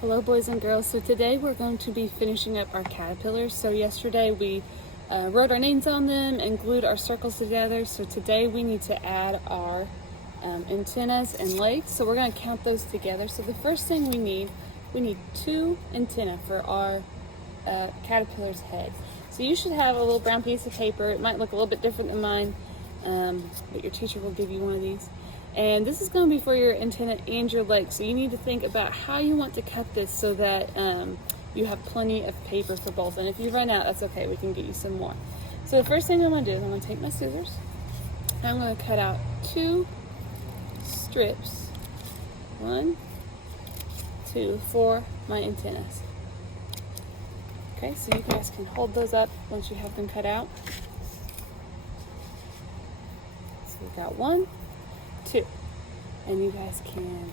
Hello boys and girls. So today we're going to be finishing up our caterpillars. So yesterday we wrote our names on them and glued our circles together. So today we need to add our antennas and legs. So we're going to count those together. So the first thing we need 2 antennae for our caterpillar's head. So you should have a little brown piece of paper. It might look a little bit different than mine, but your teacher will give you one of these. And this is going to be for your antenna and your leg. So you need to think about how you want to cut this so that you have plenty of paper for both. And if you run out, that's okay. We can get you some more. So the first thing I'm going to do is I'm going to take my scissors. I'm going to cut out 2 strips. 1, 2 for my antennas. Okay, so you guys can hold those up once you have them cut out. So we've got 1, 2, and you guys can,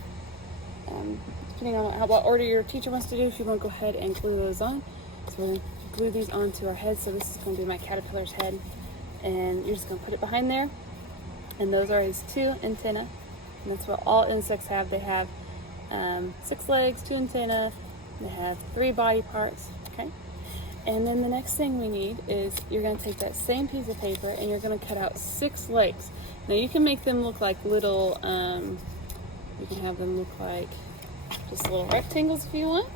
depending on what order your teacher wants to do, if you want to go ahead and glue those on. So we're going to glue these onto our head. So this is going to be my caterpillar's head, and you're just going to put it behind there. And those are his 2 antennae, and that's what all insects have. They have 6 legs, 2 antennae, they have 3 body parts. Okay. And then the next thing we need is you're going to take that same piece of paper and you're going to cut out 6 legs. Now you can make them look like little, you can have them look like just little rectangles if you want,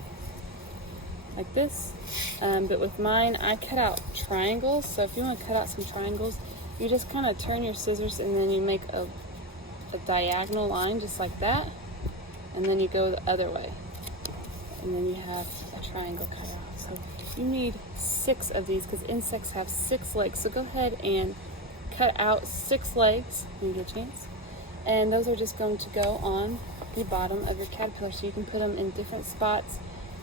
like this. But with mine, I cut out triangles. So if you want to cut out some triangles, you just kind of turn your scissors and then you make a diagonal line just like that. And then you go the other way. And then you have a triangle cut out. So you need 6 of these because insects have 6 legs. So go ahead and cut out 6 legs when you get a chance. And those are just going to go on the bottom of your caterpillar. So you can put them in different spots.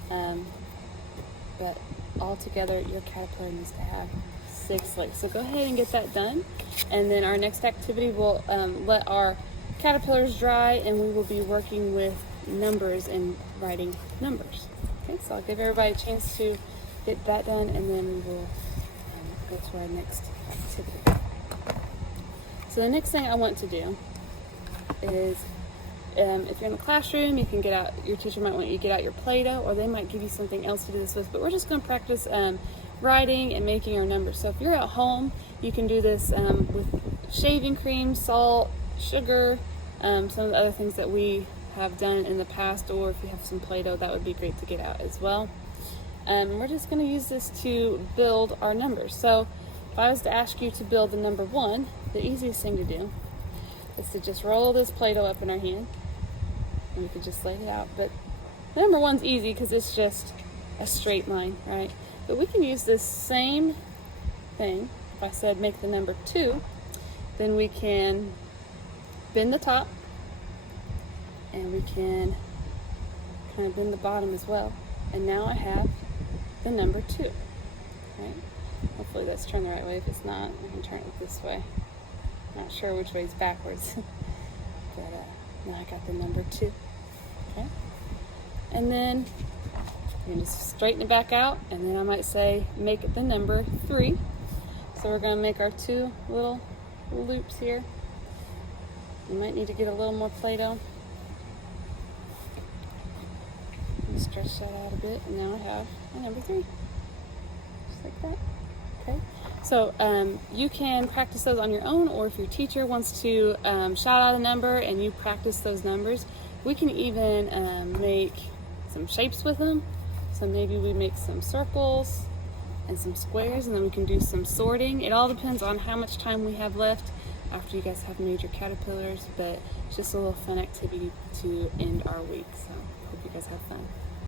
But all together, your caterpillar needs to have 6 legs. So go ahead and get that done. And then our next activity will let our caterpillars dry and we will be working with numbers and writing numbers. Okay, so I'll give everybody a chance to get that done and then we will go to our next activity. So the next thing I want to do is if you're in the classroom, you can get out, your teacher might want you to get out your Play-Doh or they might give you something else to do this with, but we're just going to practice writing and making our numbers. So if you're at home, you can do this with shaving cream, salt, sugar, some of the other things that we have done in the past, or if you have some Play-Doh, that would be great to get out as well. We're just going to use this to build our numbers. So if I was to ask you to build the number 1, the easiest thing to do is to just roll this Play-Doh up in our hand and we could just lay it out. But the number 1's easy because it's just a straight line, right? But we can use this same thing. If I said make the number 2, then we can bend the top and we can kind of bend the bottom as well. And now I have the number 2, right? Hopefully that's turned the right way. If it's not, I can turn it this way. Not sure which way is backwards. But now I got the number 2, okay? And then you can just straighten it back out and then I might say make it the number 3. So we're going to make our 2 little loops here. You might need to get a little more Play-Doh. Stretch that out a bit, and now I have a number 3, just like that. Okay, so you can practice those on your own, or if your teacher wants to shout out a number and you practice those numbers, we can even make some shapes with them. So maybe we make some circles and some squares, and then we can do some sorting. It all depends on how much time we have left after you guys have made your caterpillars, but it's just a little fun activity to end our week. So hope you guys have fun.